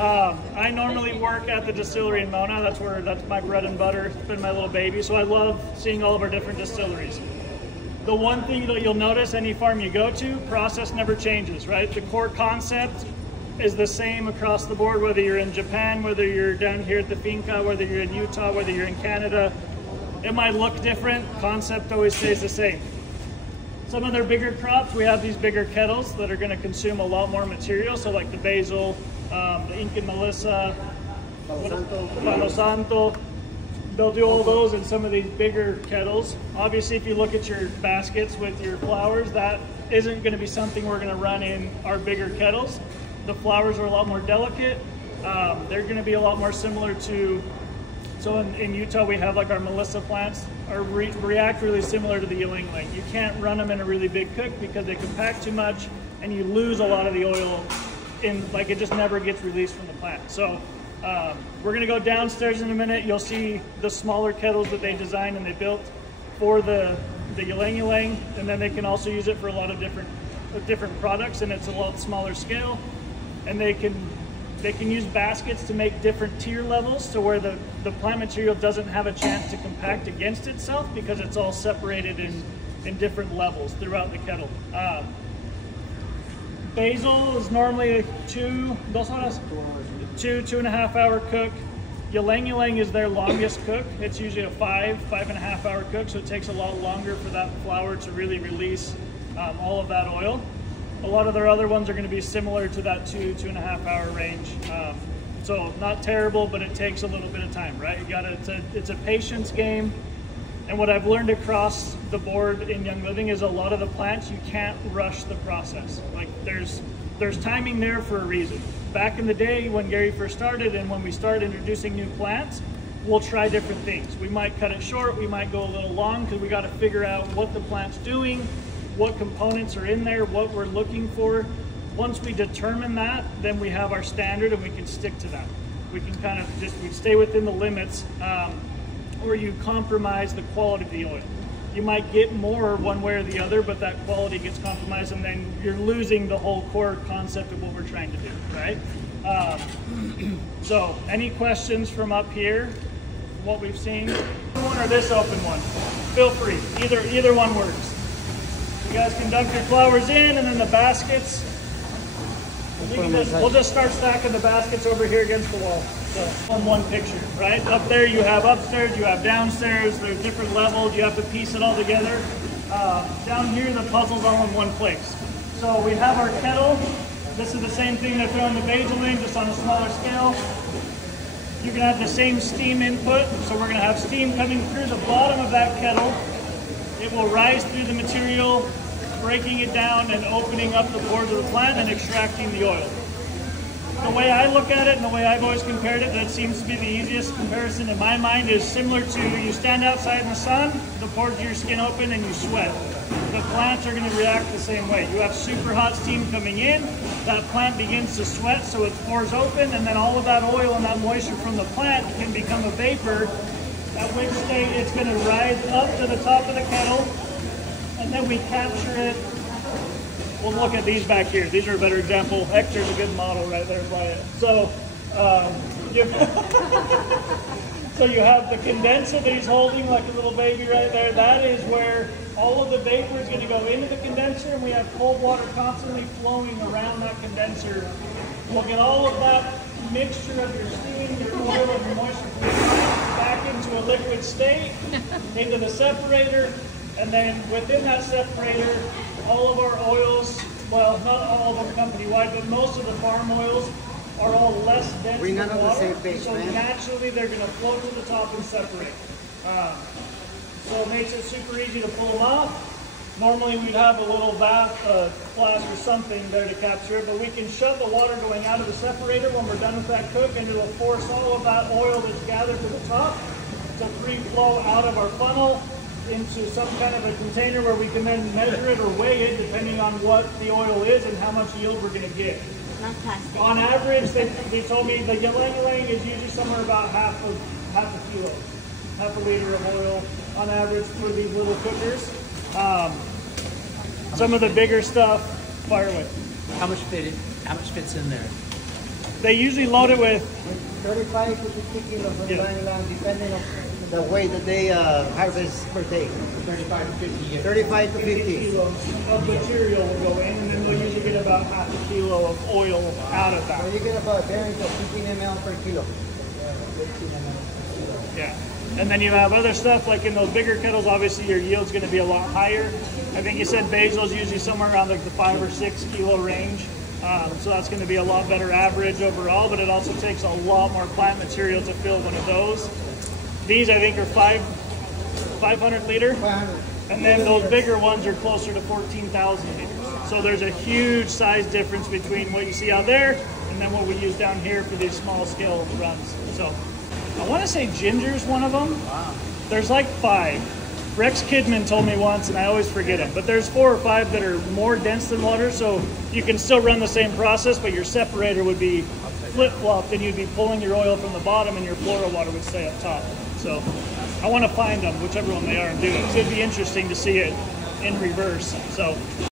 I normally work at the distillery in Mona. That's my bread and butter. It's been my little baby. So I love seeing all of our different distilleries. The one thing that you'll notice any farm you go to, process never changes, right? The core concept is the same across the board, whether you're in Japan, whether you're down here at the Finca, whether you're in Utah, whether you're in Canada. It might look different, concept always stays the same. Some of their bigger crops, we have these bigger kettles that are going to consume a lot more material. So like the basil, the Incan Melissa, Palo Santo, they'll do all those in some of these bigger kettles. Obviously, if you look at your baskets with your flowers, that isn't going to be something we're going to run in our bigger kettles. The flowers are a lot more delicate. They're going to be a lot more similar to, so in Utah we have like our Melissa plants are react really similar to the ylang-ylang. You can't run them in a really big cook because they compact too much and you lose a lot of the oil in, like it just never gets released from the plant. So we're going to go downstairs in a minute. You'll see the smaller kettles that they designed and they built for the ylang-ylang, and then they can also use it for a lot of different products, and it's a lot smaller scale. And they can use baskets to make different tier levels to where the plant material doesn't have a chance to compact against itself because it's all separated in different levels throughout the kettle. Basil is normally 2.5 hour cook. Ylang-ylang is their longest cook. It's usually a 5.5 hour cook, so it takes a lot longer for that flour to really release all of that oil. A lot of their other ones are going to be similar to that 2.5 hour range. So not terrible, but it takes a little bit of time, right? It's a patience game. And what I've learned across the board in Young Living is a lot of the plants, you can't rush the process. Like there's timing there for a reason. Back in the day when Gary first started and when we started introducing new plants, we'll try different things. We might cut it short, we might go a little long because we got to figure out what the plant's doing, what components are in there, what we're looking for. Once we determine that, then we have our standard and we can stick to that. We can kind of we stay within the limits, or you compromise the quality of the oil. You might get more one way or the other, but that quality gets compromised and then you're losing the whole core concept of what we're trying to do, right? So any questions from up here, what we've seen? One or this open one, feel free, either one works. You guys can dump your flowers in, and then the baskets. We'll just start stacking the baskets over here against the wall. So on one picture, right? Up there you have upstairs, you have downstairs. There's different levels. You have to piece it all together. Down here, the puzzle's all in one place. So we have our kettle. This is the same thing they're throwing the basil in, just on a smaller scale. You can have the same steam input. So we're going to have steam coming through the bottom of that kettle. It will rise through the material, breaking it down and opening up the pores of the plant and extracting the oil. The way I look at it and the way I've always compared it, that seems to be the easiest comparison in my mind, is similar to you stand outside in the sun, the pores of your skin open and you sweat. The plants are going to react the same way. You have super hot steam coming in, that plant begins to sweat, so its pores open, and then all of that oil and that moisture from the plant can become a vapor, at which state it's going to rise up to the top of the kettle, and then we capture it. We'll look at these back here. These are a better example. Hector's a good model right there by it. So, so you have the condenser that he's holding like a little baby right there. That is where all of the vapor is going to go into the condenser, and we have cold water constantly flowing around that condenser. We'll get all of that mixture of your steam, your oil, and your moisture back into a liquid state, into the separator, and then within that separator, all of our oils, well, not all of them company-wide, but most of the farm oils are all less dense than water, so naturally they're going to float to the top and separate. So it makes it super easy to pull them off. Normally we'd have a little bath flask or something there to capture it, but we can shove the water going out of the separator when we're done with that cook, and it'll force all of that oil that's gathered to the top to free flow out of our funnel into some kind of a container where we can then measure it or weigh it depending on what the oil is and how much yield we're going to get. Not plastic. On average, they told me the ylang-ylang is usually somewhere about half a kilo, half a liter of oil on average for these little cookers. Some of the bigger stuff, fire away. How much fits in there? They usually load it with 35 to 50 kilos of Yeah. lang, depending on the weight that they harvest per day. 35 to 50. Yeah. 35 to 50. kilos of material will go in, and then they'll usually get about half a kilo of oil out of that. So you get about a variance of 15 ml per kilo. Yeah. And then you have other stuff like in those bigger kettles, obviously your yield's going to be a lot higher. I think you said basil's usually somewhere around like the 5 or 6 kilo range. So that's going to be a lot better average overall, but it also takes a lot more plant material to fill one of those. These I think are 500 liter. 500. And then those bigger ones are closer to 14,000 liters. So there's a huge size difference between what you see out there and then what we use down here for these small scale runs. So I want to say ginger's one of them. Wow. There's like 5. Rex Kidman told me once, and I always forget him, but there's 4 or 5 that are more dense than water, so you can still run the same process, but your separator would be flip-flopped and you'd be pulling your oil from the bottom and your floral water would stay up top. So I want to find them, whichever one they are, and do it. It'd be interesting to see it in reverse. So